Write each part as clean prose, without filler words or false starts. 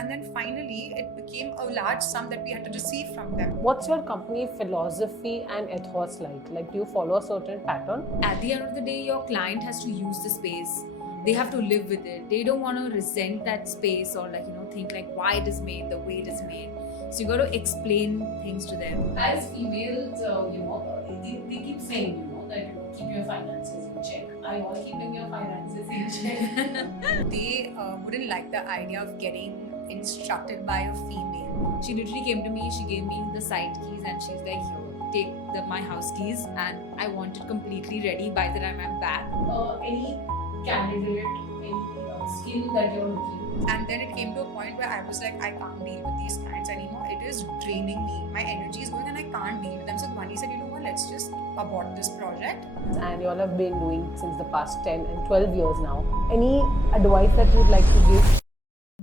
and then finally it became a large sum that we had to receive from them. What's your company philosophy and ethos like? Like, do you follow a certain pattern? At the end of the day, your client has to use the space. They have to live with it. They don't want to resent that space or think like why it is made, the way it is made. So you got to explain things to them. As females, they keep saying, that keep your finances in check. Are you all keeping your finances in check? They wouldn't like the idea of getting instructed by a female. She literally came to me, she gave me the side keys and she's like, here, take my house keys, and I want it completely ready by the time I'm back. Any candidate, any skill that you're looking. And then it came to a point where I was like, I can't deal with these clients anymore. It is draining me. My energy is going and I can't deal with them. So Dhwani said, you know what, let's just abort this project. And you all have been doing since the past 10 and 12 years now. Any advice that you'd like to give?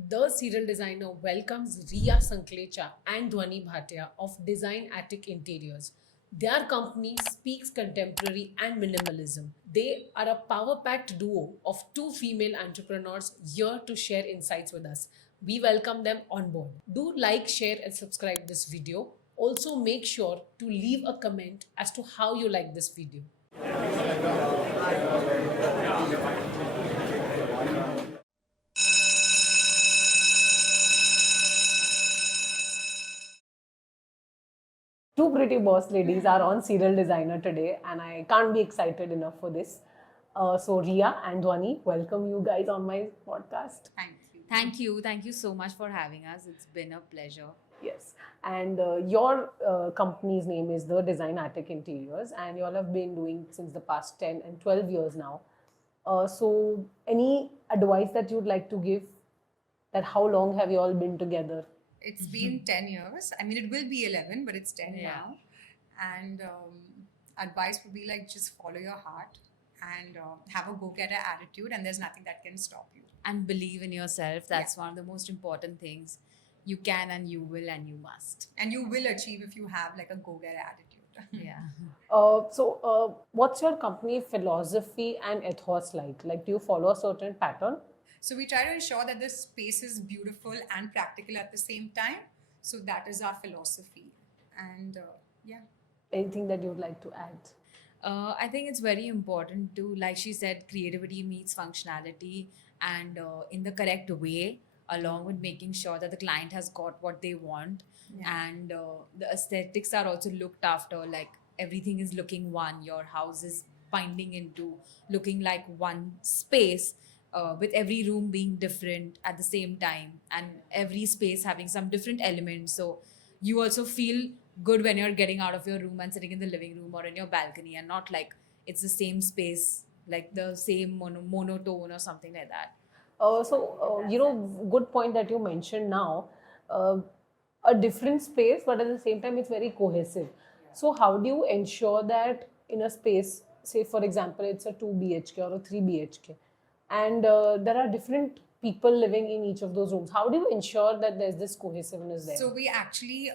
The serial designer welcomes Riya Sanklecha and Dhwani Bhatia of Design Attic Interiors. Their company speaks contemporary and minimalism. They are a power-packed duo of two female entrepreneurs here to share insights with us. We welcome them on board. Do like, share and subscribe this video. Also make sure to leave a comment as to how you like this video. Two pretty boss ladies are on Serial Designer today, and I can't be excited enough for this. So Riya and Dhwani, welcome you guys on my podcast. Thank you. Thank you. Thank you so much for having us. It's been a pleasure. Yes, and your company's name is The Design Attic Interiors, and you all have been doing since the past 10 and 12 years now. So any advice that you'd like to give, that how long have you all been together? It's been 10 years. I mean, it will be 11, but it's 10 Yeah. now. And advice would be like, just follow your heart and have a go-getter attitude, and there's nothing that can stop you. And believe in yourself. That's one of the most important things. You can and you will and you must. And you will achieve if you have like a go-getter attitude. Yeah. What's your company philosophy and ethos like? Like, do you follow a certain pattern? So we try to ensure that the space is beautiful and practical at the same time. So that is our philosophy. And yeah. Anything that you'd like to add? I think it's very important to, like she said, creativity meets functionality, and in the correct way, along with making sure that the client has got what they want. Yeah. And the aesthetics are also looked after, like everything is looking one, your house is binding into looking like one space, with every room being different at the same time, and every space having some different elements. So you also feel good when you're getting out of your room and sitting in the living room or in your balcony, and not like it's the same space, like the same monotone or something like that. Good point that you mentioned now. A different space, but at the same time, it's very cohesive. So, how do you ensure that in a space, say for example, it's a 2 BHK or a 3 BHK, and there are different people living in each of those rooms? How do you ensure that there's this cohesiveness there? So we actually,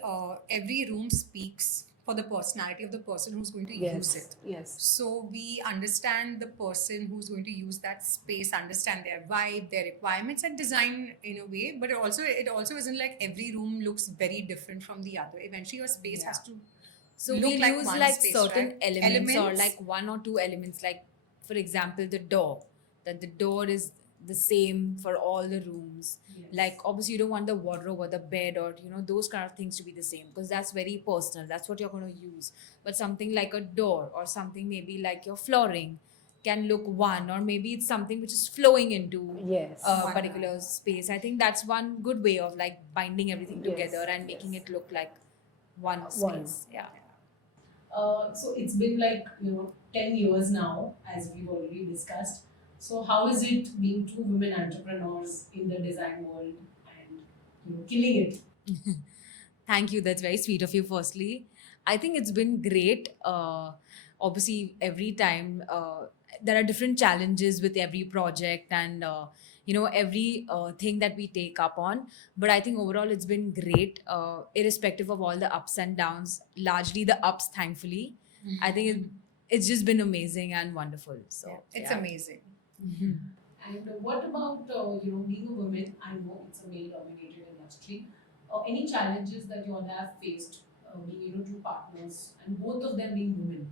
every room speaks for the personality of the person who's going to use it. Yes. So we understand the person who's going to use that space, understand their vibe, their requirements, and design in a way. But it also isn't like every room looks very different from the other. Eventually, your space has to So look we like use one like space, certain right? elements, or like one or two elements, like for example the door, that the door is the same for all the rooms. Like obviously you don't want the wardrobe or the bed or those kind of things to be the same, because that's very personal, that's what you're going to use. But something like a door or something maybe like your flooring can look one, or maybe it's something which is flowing into Yes. a particular space. I think that's one good way of like binding everything together and making it look like one space. Yeah. So it's been like 10 years now, as we've already discussed. So how is it being two women entrepreneurs in the design world and killing it? Thank you. That's very sweet of you, firstly. I think it's been great. Obviously, every time there are different challenges with every project, and every thing that we take up on. But I think overall it's been great, irrespective of all the ups and downs. Largely the ups, thankfully. I think it's just been amazing and wonderful. So It's yeah. amazing. And what about being a woman? I know it's a male-dominated industry. Any challenges that you all have faced being two partners and both of them being women?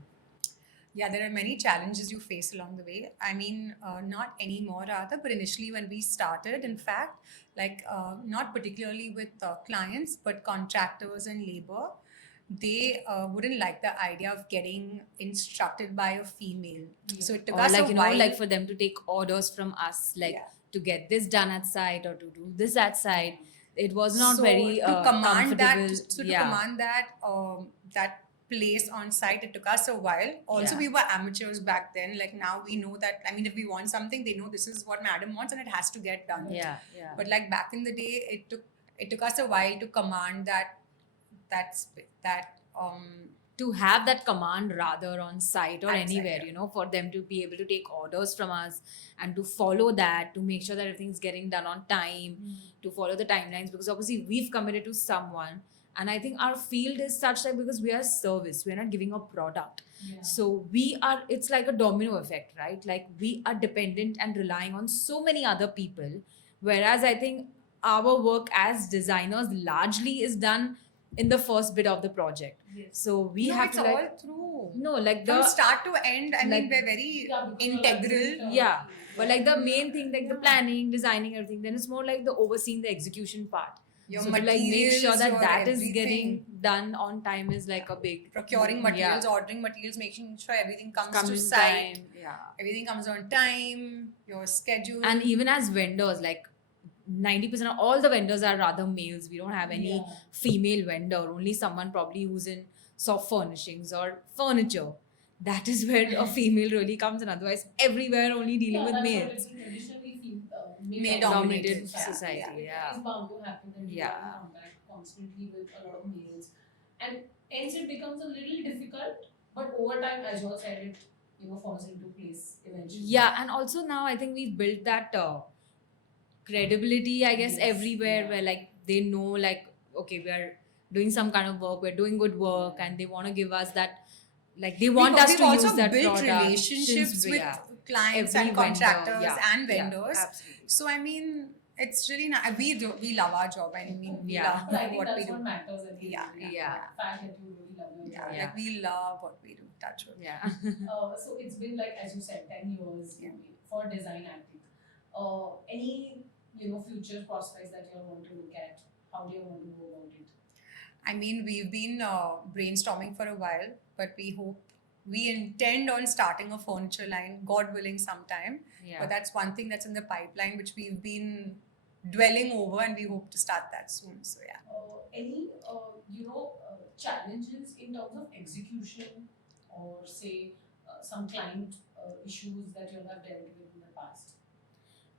Yeah, there are many challenges you face along the way. I mean, not anymore rather, but initially when we started, in fact, like not particularly with clients, but contractors and labor, they wouldn't like the idea of getting instructed by a female. So it took Or us like, a you know, while. like for them to take orders from us, like Yeah. to get this done at site or to do this at site. It was not So very to command that, comfortable. so to Yeah. command that place on site, it took us a while. Also, Yeah. we were amateurs back then. Like now, we know that. I mean, if we want something, they know this is what madam wants, and it has to get done. Yeah, yeah. But like back in the day, it took us a while to command that To have that command rather on site or At site, anywhere, yeah. you know, for them to be able to take orders from us and to follow that, to make sure that everything's getting done on time, to follow the timelines, because obviously we've committed to someone. And I think our field is such that because we are service, we're not giving a product. Yeah. So it's like a domino effect, right? Like we are dependent and relying on so many other people. Whereas I think our work as designers largely is done in the first bit of the project. Yes. So we no, have it's to like, all through no, like from the, start to end. I mean, like- we're very Yeah, because integral. yeah. But like the main thing, like the planning, designing, everything, then it's more like the overseeing the execution part. Your So to like make sure materials, that your that is everything. getting done on time is like a big Procuring materials, ordering materials, making sure everything comes Comes to in site. time, yeah. Everything comes on time. Your schedule. And even as vendors, like 90% of all the vendors are rather males. We don't have any Yeah. female vendor, only someone probably who's in soft furnishings or furniture. That is where a female really comes in. Otherwise, everywhere only dealing with that's what males. it is. Traditionally, Male-dominated society, yeah. It's bound to happen that you Yeah. are in contact constantly with a lot of males, and hence it becomes a little difficult. But over time, as you all said, it falls into place eventually. Yeah, and also now I think we've built that credibility, I guess, Yes, everywhere yeah. where like they know like, okay, we are doing some kind of work, we're doing good work, and they want to give us that, like they want us We've to also use that built product relationships since, with yeah, clients every and vendor, contractors yeah, and vendors. Yeah, absolutely. So I mean, it's really nice. We love our job. I mean, we Yeah. But I love think what we that's do. what matters at the end Yeah, of the day. yeah. The fact that you really love your Yeah, job. Yeah. like we love what we do. Touch wood. Yeah. So it's been like, as you said, 10 years Yeah. for Design Attic. Any future prospects that you all want to look at? How do you want to go about it? I mean, we've been brainstorming for a while, but we intend on starting a furniture line, God willing, sometime. Yeah. But that's one thing that's in the pipeline, which we've been dwelling over, and we hope to start that soon. So yeah. Any challenges in terms of execution, or say some client issues that you all have dealt with in the past?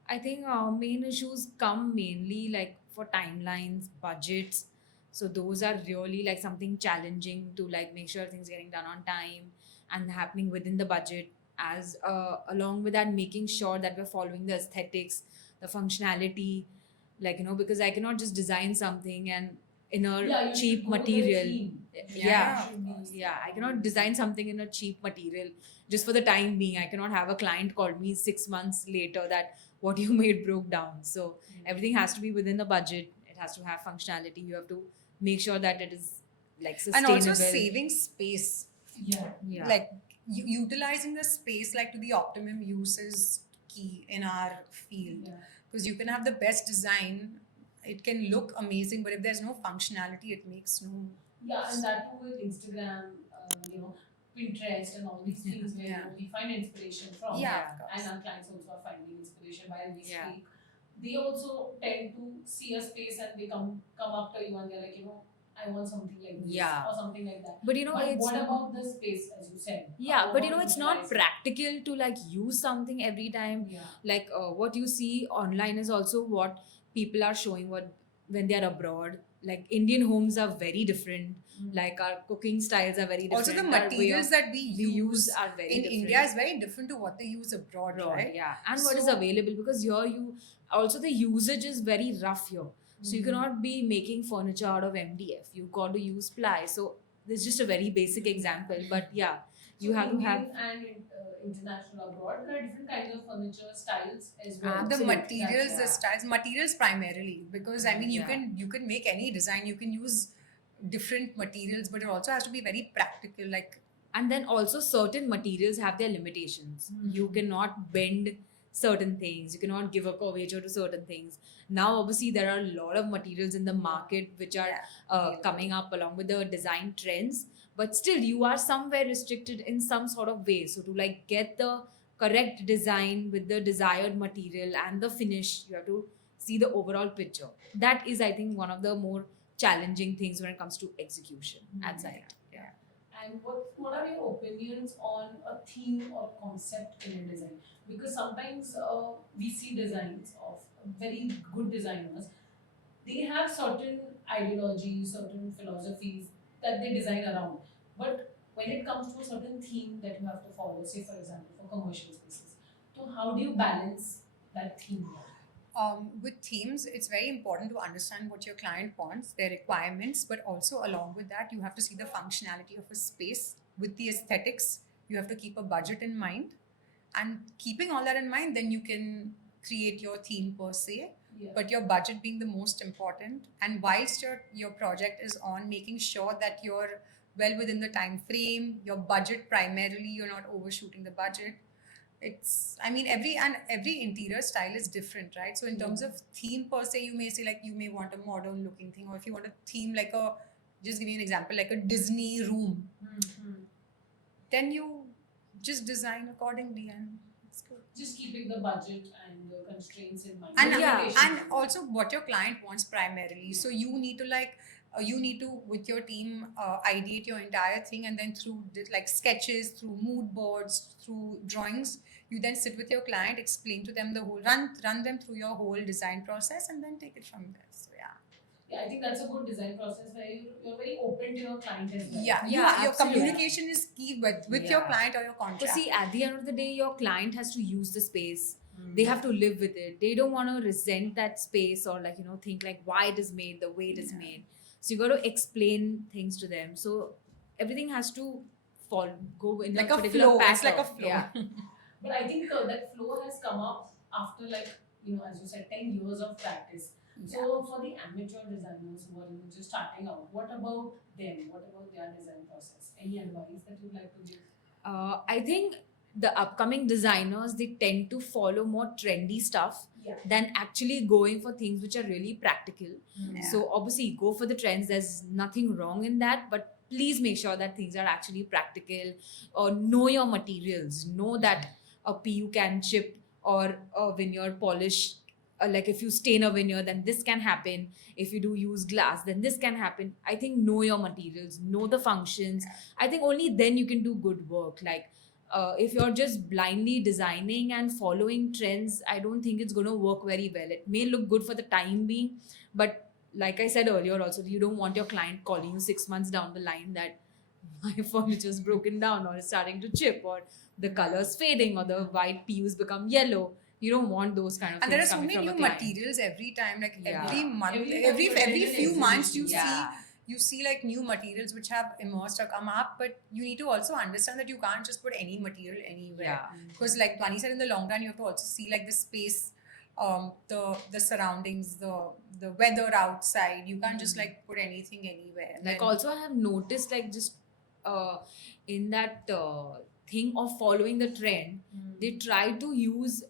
I think main issues come mainly like for timelines, budgets. So those are really like something challenging to like make sure things getting done on time and happening within the budget. As along with that, making sure that we're following the aesthetics, the functionality, like because I cannot just design something and in a You cheap should go with the material. theme. Yeah. Should be- Yeah, I cannot design something in a cheap material just for the time being. I cannot have a client call me 6 months later that what you made broke down. So everything has to be within the budget. It has to have functionality. You have to make sure that it is like And sustainable. also saving space. Yeah. Yeah. Like utilizing the space like to the optimum use is key in our field. Yeah. Because you can have the best design, it can look amazing, but if there's no functionality, it makes no. Yeah, and that too with Instagram, Pinterest, and all these things where Yeah. we find inspiration from. Yeah, of course. And our clients also are finding inspiration while we Yeah. speak. They also tend to see a space and they come up to you and they're like, I want something like this Yeah. or something like that. But But it's what about the space, as you said? yeah, How but about it's not utilizing- practical to like use something every time. Yeah. Like what you see online is also what people are showing when they are abroad. Like Indian homes are very different. Mm. Like our cooking styles are very different. Also, the Our way materials of- that we use are very in different. India is very different to what they use abroad, right? Yeah, and what is So- available, because here you also the usage is very rough here. So you Mhm. cannot be making furniture out of MDF. You've got to use ply. So this is just a very basic example, but yeah, You have to Indian have and international abroad. There are different kinds of furniture styles as well. The Absolutely. materials, the That's- styles, materials primarily, because I mean Yeah. you can make any design, you can use different materials, but it also has to be very practical. Like and then also certain materials have their limitations. You cannot bend certain things, you cannot give a curvature to certain things. Now obviously there are a lot of materials in the market which are coming up along with the design trends, but still you are somewhere restricted in some sort of way. So to like get the correct design with the desired material and the finish, you have to see the overall picture. That is, I think, one of the more challenging things when it comes to execution at site. And what are your opinions on a theme or concept in a design? Because sometimes we see designs of very good designers. They have certain ideologies, certain philosophies that they design around. But when it comes to a certain theme that you have to follow, say for example for commercial spaces, so how do you balance that theme? with themes, it's very important to understand what your client wants, their requirements, but also along with that, you have to see the functionality of a space with the aesthetics. You have to keep a budget in mind, and keeping all that in mind, then you can create your theme per se. Yeah. But your budget being the most important, and whilst your project is on, making sure that you're well within the time frame, your budget primarily, you're not overshooting the budget. It's, I mean, every interior style is different, right? So in terms of theme per se, you may say like you may want a modern looking thing, or if you want a theme like a, just give you an example, like a Disney room, then you just design accordingly, and it's good. Just keeping the budget and the constraints in mind. And The Yeah. limitations and in mind. also what your client wants primarily. So you need to like you need to with your team ideate your entire thing, and then through like sketches, through mood boards, through drawings, you then sit with your client, explain to them the whole run them through your whole design process, and then take it from there. So Yeah, I think that's a good design process where you're very open to your client as well. yeah, Yeah, your absolutely. communication is key with your Yeah. client or your So contract. see, at the end of the day, your client has to use the space. They have to live with it. They don't want to resent that space or like, you know, think like why it is made the way it is made. So you got to explain things to them. So everything has to go in Like a a particular flow. pattern. It's like a flow. Yeah. But I think that flow has come up after like, as you said, 10 years of practice. So for the amateur designers who are just starting out, what about them? What about their design process? Any advice that you'd like to give? I think the upcoming designers, they tend to follow more trendy stuff Yeah. than actually going for things which are really practical. Yeah. So obviously go for the trends. There's nothing wrong in that, but please make sure that things are actually practical, or know your materials. Know that a PU can chip or a veneer polish. Like if you stain a veneer, then this can happen. If you do use glass, then this can happen. I think know your materials, know the functions. I think only then you can do good work. Like if you're just blindly designing and following trends, I don't think it's going to work very well. It may look good for the time being, but like I said earlier, also, you don't want your client calling you 6 months down the line that my furniture's broken down or is starting to chip or the color's fading or the white PUs become yellow. You don't want those kind of And there are things so coming many from new a client. materials every time, like Yeah. every month, Every every time few there's an months you exhibition. see Yeah. you see like new materials which have emerged or come up, but you need to also understand that you can't just put any material anywhere. Yeah. Because like Dwani said, in the long run you have to also see like the space, the surroundings, the weather outside. You can't just like put anything anywhere. Like Then- also I have noticed like just in that thing of following the trend, they try to use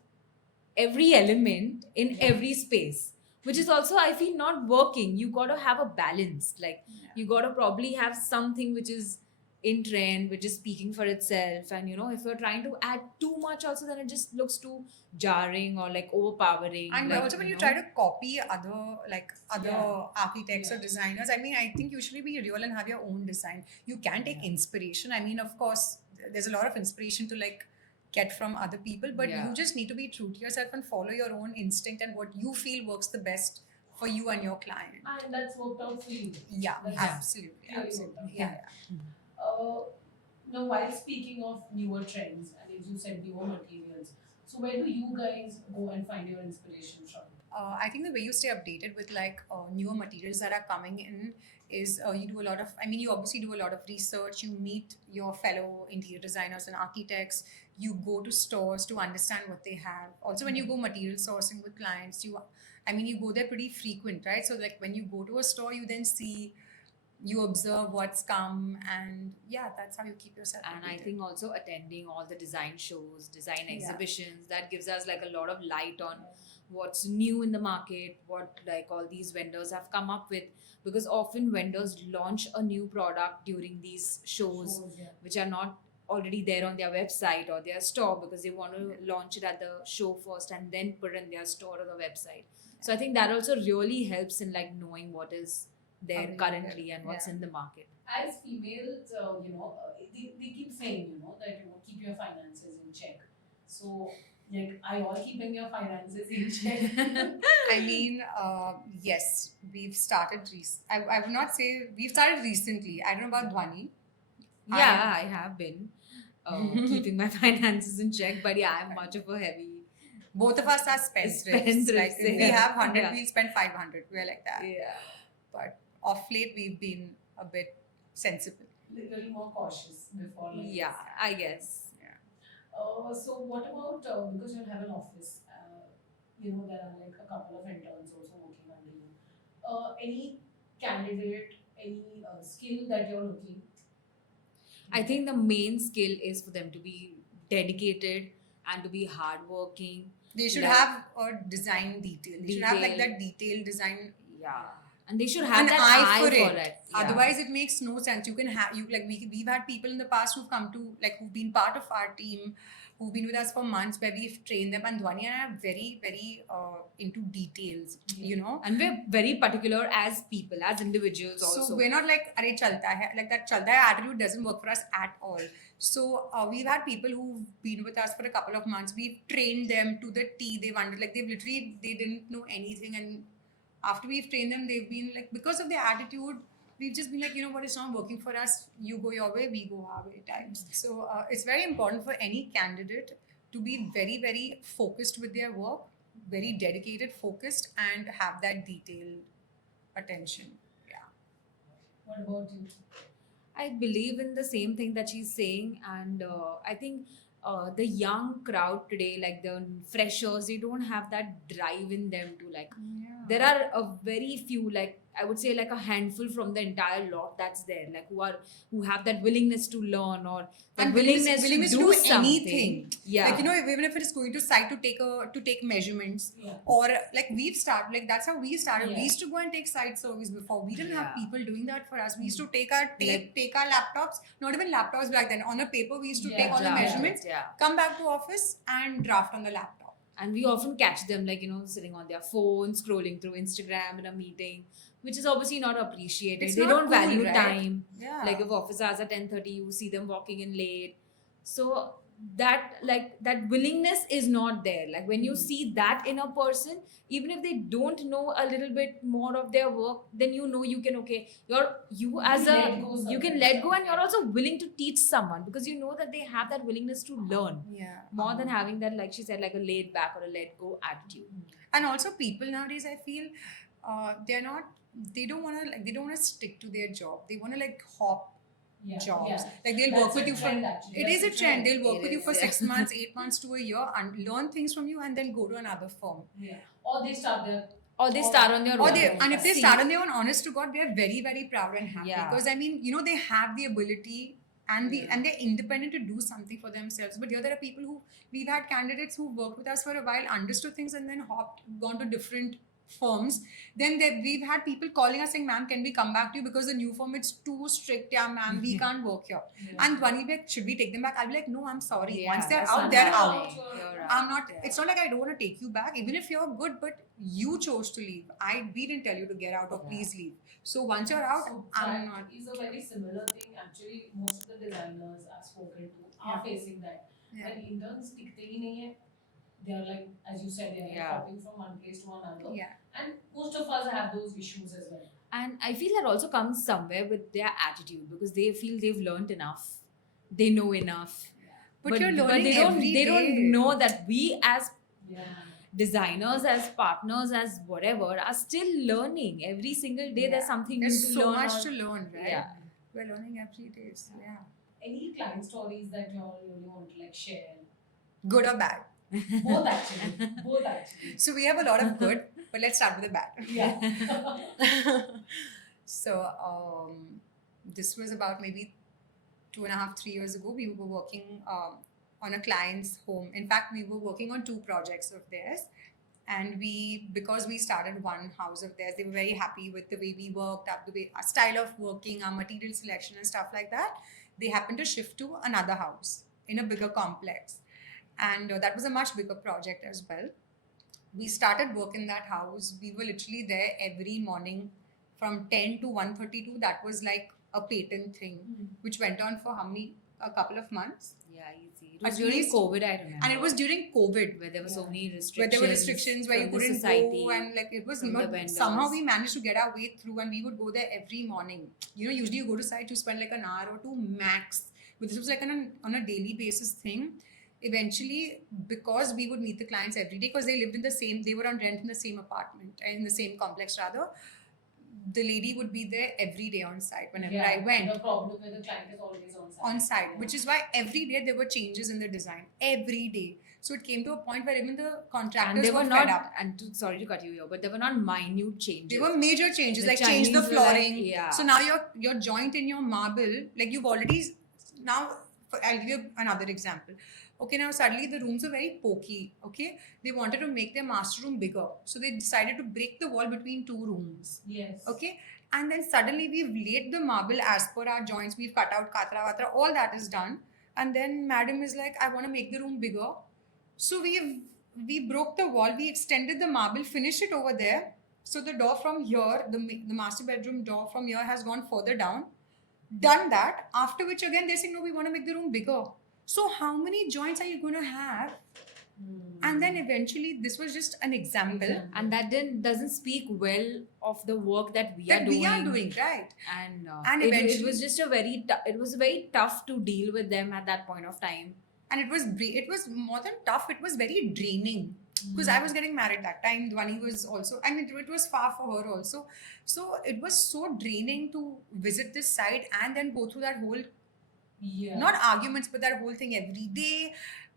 every element in every space, which is also I feel not working. You got to have a balance. Like you got to probably have something which is in trend, which is speaking for itself. And if you're trying to add too much also, then it just looks too jarring or like overpowering. And like, also when you try to copy other Yeah. architects or designers, I mean, I think you should be real and have your own design. You can take inspiration. I mean, of course, there's a lot of inspiration to like get from other people, but Yeah. you just need to be true to yourself and follow your own instinct and what you feel works the best for you and your client. And that's worked out for you. Yeah, That's absolutely. clearly Absolutely. worked out. Yeah. Now, while speaking of newer trends, and as you said, newer materials, so where do you guys go and find your inspiration from? I think the way you stay updated with like newer materials that are coming in is you do a lot of, I mean, you obviously do a lot of research, you meet your fellow interior designers and architects, you go to stores to understand what they have. Also, when you go material sourcing with clients, I mean, you go there pretty frequent, right? So, like when you go to a store, you then see, you observe what's come, and yeah, that's how you keep yourself And I updated. think also attending all the design shows, design Yeah. exhibitions, that gives us like a lot of light on what's new in the market, what like all these vendors have come up with, because often vendors launch a new product during these shows which are not already there on their website or their store, because they want to launch it at the show first and then put it in their store or the website. So I think that also really helps in like knowing what is there Available. currently and what's Yeah. in the market. As females, they keep saying, that, keep your finances in check. So, like, are you all keeping your finances in check? I mean, yes, we've started. I would not say we've started recently. I don't know about Dhwani. Yeah, I have been keeping my finances in check, but yeah, I'm much of a heavy. Both of us are spendthrifts. Spendthrifts, Like if we yeah. have 100, Yeah. we'll spend 500. We're like that. Yeah. But off late, we've been a bit sensible. Little more cautious before. Like, Yeah, I guess. So what about because you'll have an office? There are like a couple of interns also working under you. Any candidate, any skill that you're looking? I think the main skill is for them to be dedicated and to be hardworking. They should Like- have a design detail. They should have like Detail. that detailed design. Yeah. And they should have An that eye eye for for it. it. Yeah. Otherwise, it makes no sense. You can have we've had people in the past who've come to who've been part of our team, who've been with us for months, where we've trained them. And Dhwani and I are very, very into details. And we're very particular as people, as individuals So also. we're not like "Arey chalta hai," like that chalta hai attitude doesn't work for us at all. So we've had people who've been with us for a couple of months. We've trained them to the T. They wondered, like they didn't know anything, and after we've trained them, they've been like, because of their attitude, we've just been like, what, it's not working for us. You go your way, we go our way times. So it's very important for any candidate to be very, very focused with their work, very dedicated, focused, and have that detailed attention. Yeah. What about you? I believe in the same thing that she's saying, and I think the young crowd today, like the freshers, they don't have that drive in them to like. There are a very few, like I would say, like a handful from the entire lot that's there, like who have that willingness to learn or that And willingness to do something. anything. Yeah, Like even if it is going to site to take measurements, Yeah. or like we've started, like that's how we started. Yeah. We used to go and take site surveys before. We didn't have Yeah. people doing that for us. We used to take our tape, take our laptops, not even laptops back then. On a paper, we used to take all the draft, measurements, Yeah. come back to office and draft on the laptop. And we often catch them like sitting on their phone, scrolling through Instagram in a meeting, which is obviously not appreciated. It's They not don't cool, value right? time. Yeah. Like if office hours are 10:30, you see them walking in late. So that willingness is not there. Like when you see that in a person, even if they don't know a little bit more of their work, then you can you as You a let go you can sometimes. let go, and you're also willing to teach someone because you know that they have that willingness to learn Yeah. more than having that, like she said, like a laid back or a let go attitude. And also people nowadays, I feel they don't want to stick to their job. They want to like hop jobs. Yeah. Like they'll That's work with a you for trend, actually. it That's is a trend. They'll work It with you is, for yeah. 6 months, 8 months to a year and learn things from you and then go to another firm. Yeah. Or they start their Or they start on their Or own. they and if they See, start on their own, honest to God, they're very, very proud and happy. Yeah. Because I mean, they have the ability and and they're independent to do something for themselves. But here there are people we've had candidates who worked with us for a while, understood things and then gone to different firms. Then we've had people calling us saying, ma'am, can we come back to you because the new firm it's too strict, yeah, ma'am, we can't work here. And Dhwani be like, should we take them back? I'll be like, no, I'm sorry. Yeah, Once they're that's out, not they're happening. out. You're right. I'm not. Yeah. It's not like I don't want to take you back, even if you're good, but you chose to leave. We didn't tell you to get out or please leave. So once you're out, So I'm that not. is a very similar thing. Actually, most of the designers I've spoken to are Yeah. facing that. Yeah. And interns टिकते ही नहीं है. They are like, as you said, they are like Yeah. hopping from one place to another. Yeah. And most of us have those issues as well. And I feel that also comes somewhere with their attitude because they feel they've learned enough, they know enough. But you're learning they don't, every they day. don't know that we as Yeah. designers, as partners, as whatever, are still learning every single day. There's something There's new to so learn. much or- to learn, right? Yeah. We're learning every day. So yeah. Any client stories that you all really want to like share? Good or bad. Both actually. Both actually. So we have a lot of good, but let's start with the bad. Yeah. So this was about maybe 2.5, 3 years ago. We were working on a client's home. In fact, we were working on 2 projects of theirs. And because we started one house of theirs, they were very happy with the way we worked up, the way our style of working, our material selection and stuff like that. They happened to shift to another house in a bigger complex. And that was a much bigger project as well. We started work in that house. We were literally there every morning from 10 to 1:32. That was like a patent thing, which went on for a couple of months. Yeah, easy. It was At during least- COVID, I remember. And it was during COVID, where there were so many restrictions. where there were restrictions where you from the couldn't society. go, and like it was from the not, vendors. somehow we managed to get our way through, and we would go there every morning. Usually you go to site, you spend like an hour or two max, but this was like on a daily basis thing. Eventually, because we would meet the clients every day, because they were on rent in the same apartment, in the same complex rather, the lady would be there every day on site whenever I went. The problem with the client is always on site. On site, which is why every day there were changes in the design. Every day. So it came to a point where even the and contractors they were were fed not, up. sorry to cut you here, but they were not minute changes. There were major changes, The like change the Chinese were like- flooring. yeah. So now your joint in your marble, like you've already now. I'll give you another example. Okay, now suddenly the rooms are very pokey. Okay, they wanted to make their master room bigger, so they decided to break the wall between 2 rooms. Yes. Okay, and then suddenly we've laid the marble as per our joints. We've cut out katra vatra. All that is done, and then madam is like, I want to make the room bigger. So we broke the wall. We extended the marble, finished it over there. So the door from here, the master bedroom door from here has gone further down. Done that. After which again they're saying, no, we want to make the room bigger. So how many joints are you going to have? And then eventually, this was just an example And that doesn't speak well of the work that we that are doing. we are doing, right? And And it eventually- was just it was very tough to deal with them at that point of time. And it was more than tough. It was very draining because I was getting married that time. Dhwani was also, I mean, it was far for her also. So it was so draining to visit this site and then go through that whole, not arguments, but that whole thing every day.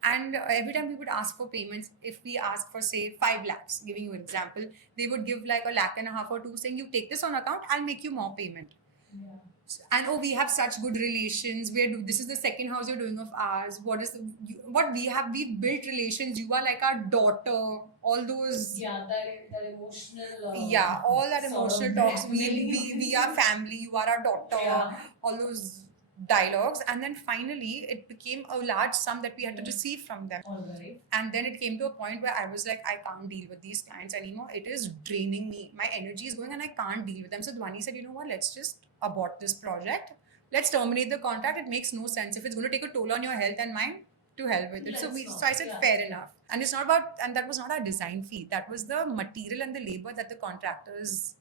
And every time we would ask for payments, if we asked for say 5 lakhs, giving you an example, they would give like 1.5 lakh or 2 saying, you take this on account, I'll make you more payment. And oh, we have such good relations. This is the second house you're doing of ours. What we have? We've built relations. You are like our daughter. All those. that emotional. All that sort emotional of talks. blackmailing. We are family. You are our daughter. Yeah. All those dialogues, and then finally it became a large sum that we had to receive from them. All right. And then it came to a point where I was like, I can't deal with these clients anymore. It is draining me. My energy is going and I can't deal with them. So Dhwani said, you know what, let's just abort this project. Let's terminate the contract. It makes no sense. If it's going to take a toll on your health and mine, to hell with it. So I said, fair enough. And it's not about, and that was not our design fee. That was the material and the labor that the contractors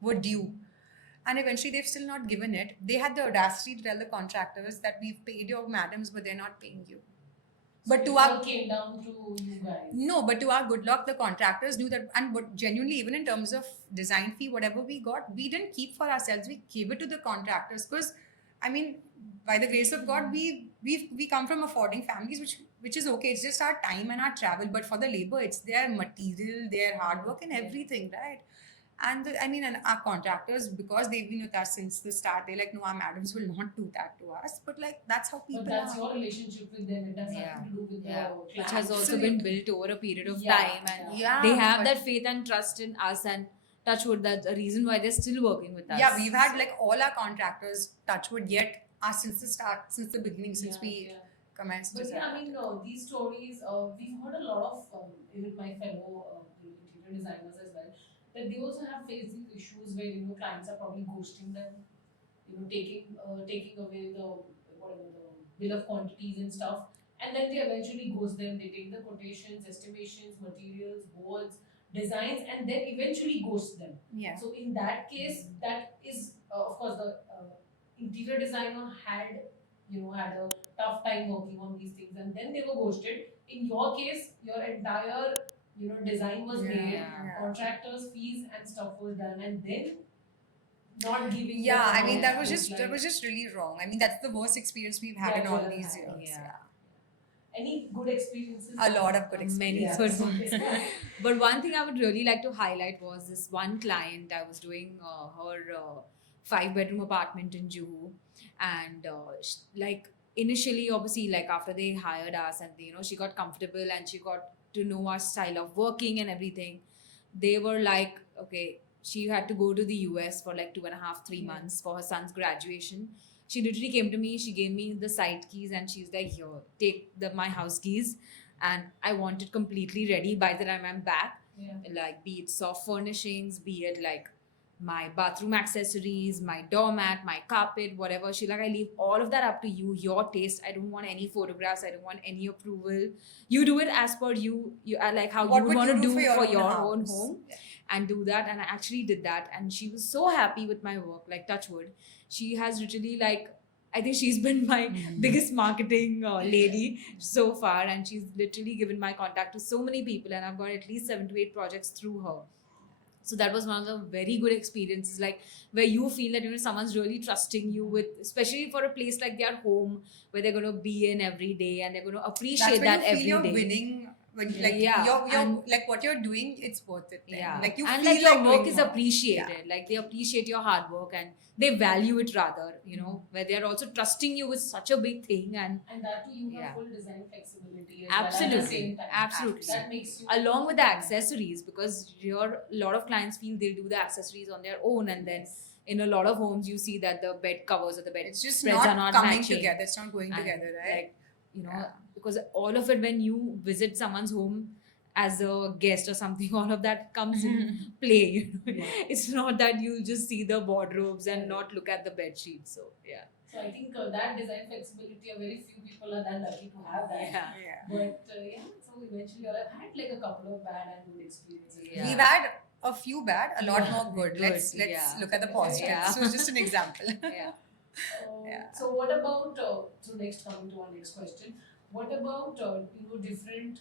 were due. And eventually they've still not given it. They had the audacity to tell the contractors that we've paid your madams, but they're not paying you. But So to it our all came down to you guys. No, but to our good luck, the contractors knew that, and but genuinely, even in terms of design fee, whatever we got, we didn't keep for ourselves. We gave it to the contractors because, I mean, by the grace of God, we come from affording families, which is okay. It's just our time and our travel. But for the labor, it's their material, their hard work, and everything, right? And and our contractors, because they've been with us since the start, they're like, no, our madams will not do that to us. But like, that's how people But that's are. your relationship with them. It does nothing to do with the Which client. has also been built over a period of Yeah, time, and yeah. they have but- that faith and trust in us, and touchwood, that's the reason why they're still working with us. Yeah, we've had like all our contractors, touchwood, yet us since the start, since the beginning, since we commenced. But design. yeah, I mean, these stories, we've heard a lot of, even my fellow interior designers as well, that they also have faced these issues where, clients are probably ghosting them, taking away the bill of quantities and stuff. And then they eventually ghost them. They take the quotations, estimations, materials, boards, designs, and then eventually ghost them. Yeah. So in that case, that is of course the interior designer had a tough time working on these things, and then they were ghosted. In your case, your entire design was made, Yeah. contractors' fees and stuff was done, and then not giving. Yeah, what I mean that amount was is just like- that was just really wrong. I mean that's the worst experience we've had in That all you have these had. years. Yeah. Any good experiences? A lot of good Many experiences. good ones. But one thing I would really like to highlight was this one client. I was doing her 5-bedroom apartment in Juhu, and like initially, obviously, like after they hired us and she got comfortable and she got to know our style of working and everything. They were like, okay, she had to go to the US for like 2.5, 3 months for her son's graduation. She literally came to me, she gave me the site keys and she's like, here, take my house keys. And I want it completely ready by the time I'm back. Yeah. Like, be it soft furnishings, be it like my bathroom accessories, my doormat, my carpet, whatever. She like, I leave all of that up to you, your taste. I don't want any photographs. I don't want any approval. You do it as per you like how What you would would want to do for your house? own home. Yeah. And do that. And I actually did that. And she was so happy with my work, like touch wood. She has literally like, I think she's been my biggest marketing lady so far. And she's literally given my contact to so many people. And I've got at least 7 to 8 projects through her. So that was one of the very good experiences, like where you feel that someone's really trusting you with, especially for a place like their home where they're going to be in every day and they're going to appreciate That's when that you every feel you're day. winning. When like Yeah, you're and- like what you're doing, it's worth it. Then. Yeah, like you and feel like your like work doing is more. appreciated. Like they appreciate your hard work and they value it rather. Where they are also trusting you with such a big thing and And that too, you have Yeah. full design flexibility as well at the absolutely, same time. absolutely. That makes you Along with the accessories, because a lot of clients feel they'll do the accessories on their own, and then in a lot of homes you see that the bed covers or the bed It's just spreads not, are not coming matching. together. It's not going And, together, right? like, Yeah. because all of it, when you visit someone's home as a guest or something, all of that comes in play. It's not that you just see the wardrobes and not look at the bed sheets. So yeah. So I think that design flexibility, very few people are that lucky to have that. Yeah. Yeah. But so eventually I've had like a couple of bad and good experiences. Yeah. We've had a few bad, a lot Yeah. more good. Good, Let's yeah. look at the positives. Yeah. So it's just an example. Yeah. Yeah. So what about so next coming to our next question, what about different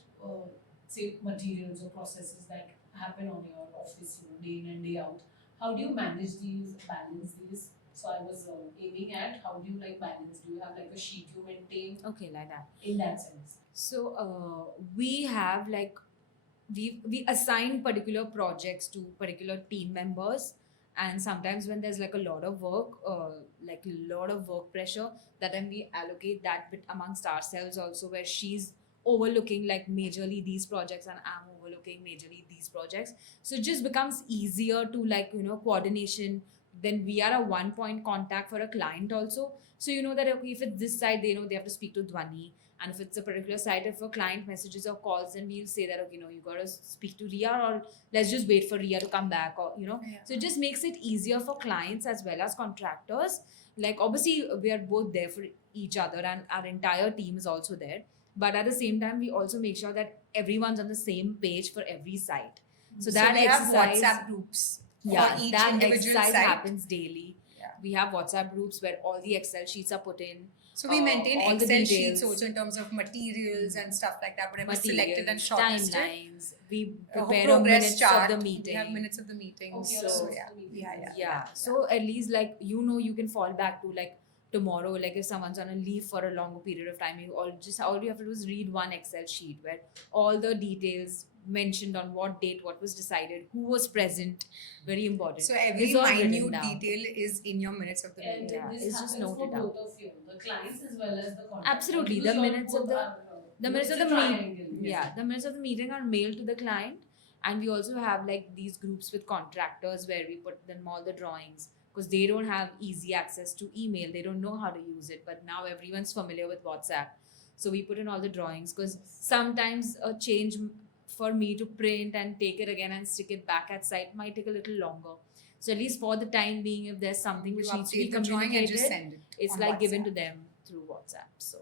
say materials or processes that happen on your office day in and day out? How do you manage these, balance these? So I was aiming at how do you like balance? Do you have like a sheet you maintain Okay, like that. in that sense? So we have like we assign particular projects to particular team members, and sometimes when there's like a lot of work, like a lot of work pressure, that then we allocate that bit amongst ourselves also, where she's overlooking like majorly these projects and I'm overlooking majorly these projects. So it just becomes easier to like coordination. Then we are a one point contact for a client also. So that okay, if it's this side, they know they have to speak to Dhwani. And if it's a particular site, if a client messages or calls, then we'll say that, okay, you got to speak to Ria, or let's just wait for Ria to come back, or, Yeah. So it just makes it easier for clients as well as contractors. Like, obviously, we are both there for each other and our entire team is also there. But at the same time, we also make sure that everyone's on the same page for every site. So that we have exercise, WhatsApp groups yeah, for each that individual exercise site. happens daily. Yeah. We have WhatsApp groups where all the Excel sheets are put in. So we maintain all the Excel details. sheets also in terms of materials and stuff like that. Whatever selected and Materials, shortlisted. timelines. We A prepare a progress minutes chart. of the meeting. We have minutes of the meeting. Okay, So, so that's yeah. the meeting. Yeah. Yeah. So at least like you can fall back to like tomorrow, like if someone's on a leave for a longer period of time, all you have to do is read one Excel sheet where all the details mentioned on what date, what was decided, who was present, very important. So every It's all written minute down. detail is in your minutes of the And meeting. Yeah, this it's just happens for noted down. both of you, the clients as well as the contractors. Absolutely, the Because you minutes of both the- are, the minutes it's of a the triangle. the minutes of the meeting are mailed to the client, and we also have like these groups with contractors where we put them all the drawings, because they don't have easy access to email, they don't know how to use it, but now everyone's familiar with WhatsApp. So we put in all the drawings, because sometimes a change for me to print and take it again and stick it back at site might take a little longer. So at least for the time being, if there's something You which needs to be update the drawing and just communicated, send it. it's on like given WhatsApp. to them through WhatsApp. So